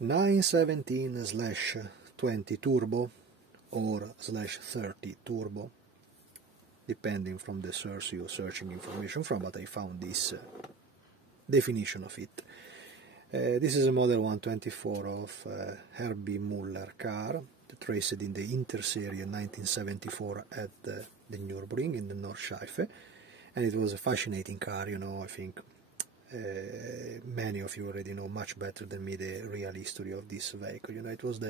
917/20 turbo or /30 turbo, depending from the source you're searching information from, but I found this definition of it. This is a model 124 of Herbie Muller car, traced in the Interserie 1974 at the Nürburgring in the Nordschleife, and it was a fascinating car. I think many of you already know much better than me the real history of this vehicle. It was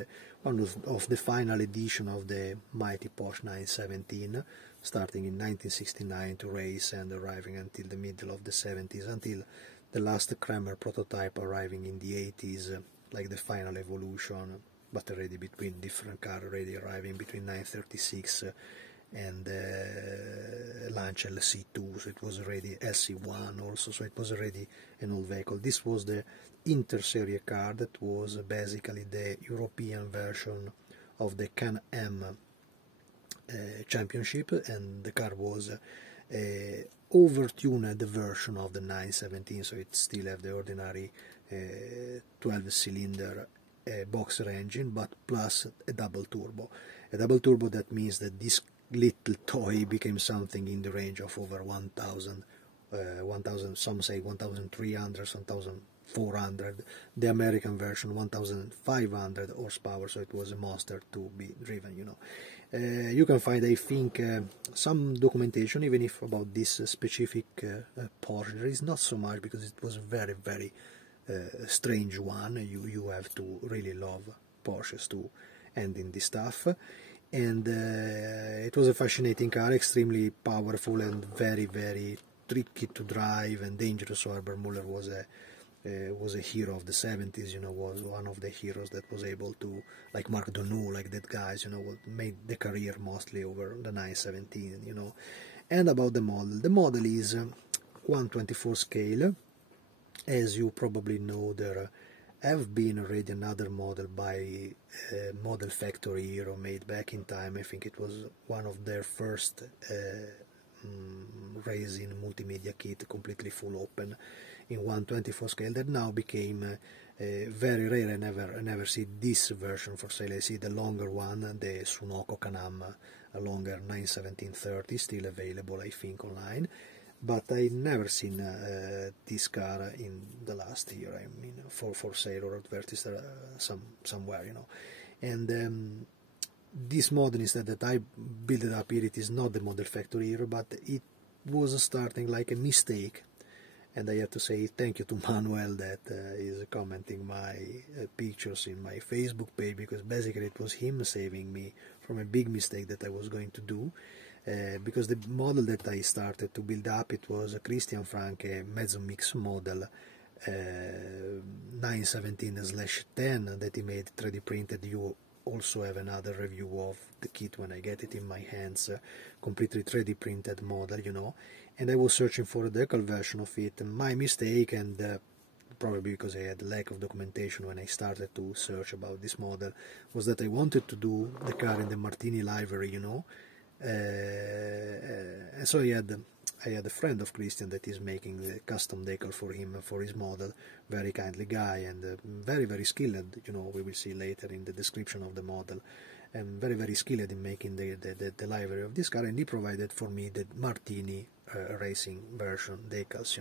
one of the final edition of the mighty Porsche 917, starting in 1969 to race and arriving until the middle of the 70s, until the last Kremer prototype arriving in the 80s, like the final evolution, but already between different cars, already arriving between 936 and Lancia LC2, so it was already LC1 also, so it was already an old vehicle. This was the Interserie car that was basically the European version of the Can-Am Championship, and the car was a over-tuned version of the 917, so it still have the ordinary 12-cylinder boxer engine, but plus a double turbo. A double turbo, that means that this little toy became something in the range of over 1,000, some say 1,300, some 1,400. The American version 1,500 horsepower, so it was a monster to be driven. You can find, I think, some documentation, even if about this specific Porsche there is not so much, because it was a very, very strange one. You have to really love Porsches to end in this stuff. And it was a fascinating car, extremely powerful and very, very tricky to drive and dangerous. So Herbert Muller was a hero of the 70s, was one of the heroes that was able to, like Marc Donou, like that guys, made the career mostly over the 917, And about the model is 1/24 scale. As you probably know, there have been already another model by Model Factory Hero made back in time. I think it was one of their first racing multimedia kit, completely full open in 1/24 scale, that now became very rare. I never see this version for sale. I see the longer one, the Sunoco Can-Am, a longer 917/30, still available, I think, online. But I never seen this car in the last year. I mean, for sale or advertised somewhere, And this model instead that I built it up here, it is not the Model Factory Hero, but it was starting like a mistake. And I have to say thank you to Manuel that is commenting my pictures in my Facebook page, because basically it was him saving me from a big mistake that I was going to do. Because the model that I started to build up, it was a Christian Franke Mezzo Mix model 917/10 that he made 3D printed. You also have another review of the kit when I get it in my hands, completely 3D printed model, and I was searching for a decal version of it. My mistake, and probably because I had lack of documentation when I started to search about this model, was that I wanted to do the car in the Martini livery, and so I had a friend of Christian that is making the custom decal for him, for his model. Very kindly guy, and very, very skilled, we will see later in the description of the model, and very, very skilled in making the livery of this car, and he provided for me the Martini racing version decals,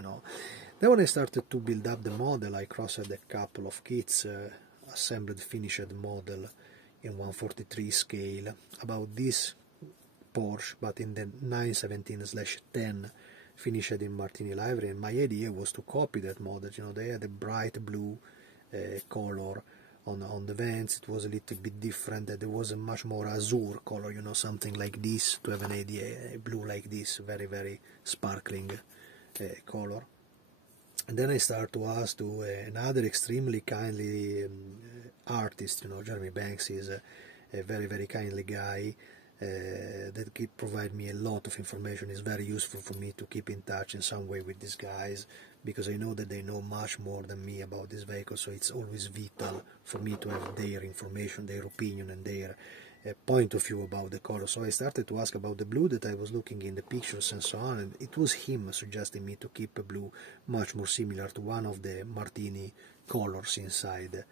Then when I started to build up the model, I crossed a couple of kits, assembled, finished model in 1/43 scale, about this Porsche, but in the 917/10, finished in Martini livery, and my idea was to copy that model. They had a bright blue color on the vents. It was a little bit different. There was a much more azure color, something like this, to have an idea, blue like this, very, very sparkling color. And then I start to ask to another extremely kindly artist, Jeremy Banks is a very, very kindly guy, that provide me a lot of information. Is very useful for me to keep in touch in some way with these guys, because I know that they know much more than me about this vehicle, so it's always vital for me to have their information, their opinion, and their point of view about the color. So I started to ask about the blue that I was looking in the pictures and so on, and it was him suggesting me to keep a blue much more similar to one of the Martini colors inside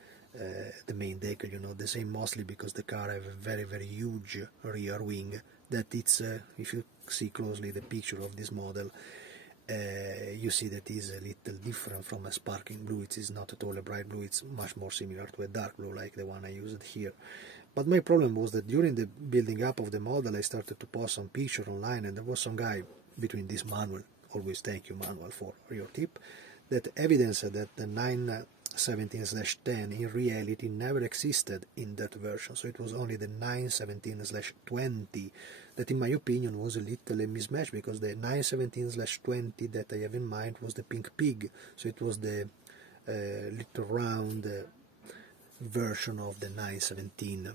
the main decal, you know, the same mostly because the car have a very huge rear wing that it's, if you see closely the picture of this model, you see that is a little different from a sparkling blue. It is not at all a bright blue, it's much more similar to a dark blue like the one I used here. But my problem was that during the building up of the model I started to post some picture online, and there was some guy between this manual, always thank you Manuel for your tip, that evidenced that the 917/10 in reality never existed in that version, so it was only the 917/20 that in my opinion was a little a mismatch, because the 917/20 that I have in mind was the pink pig, so it was the little round version of the 917.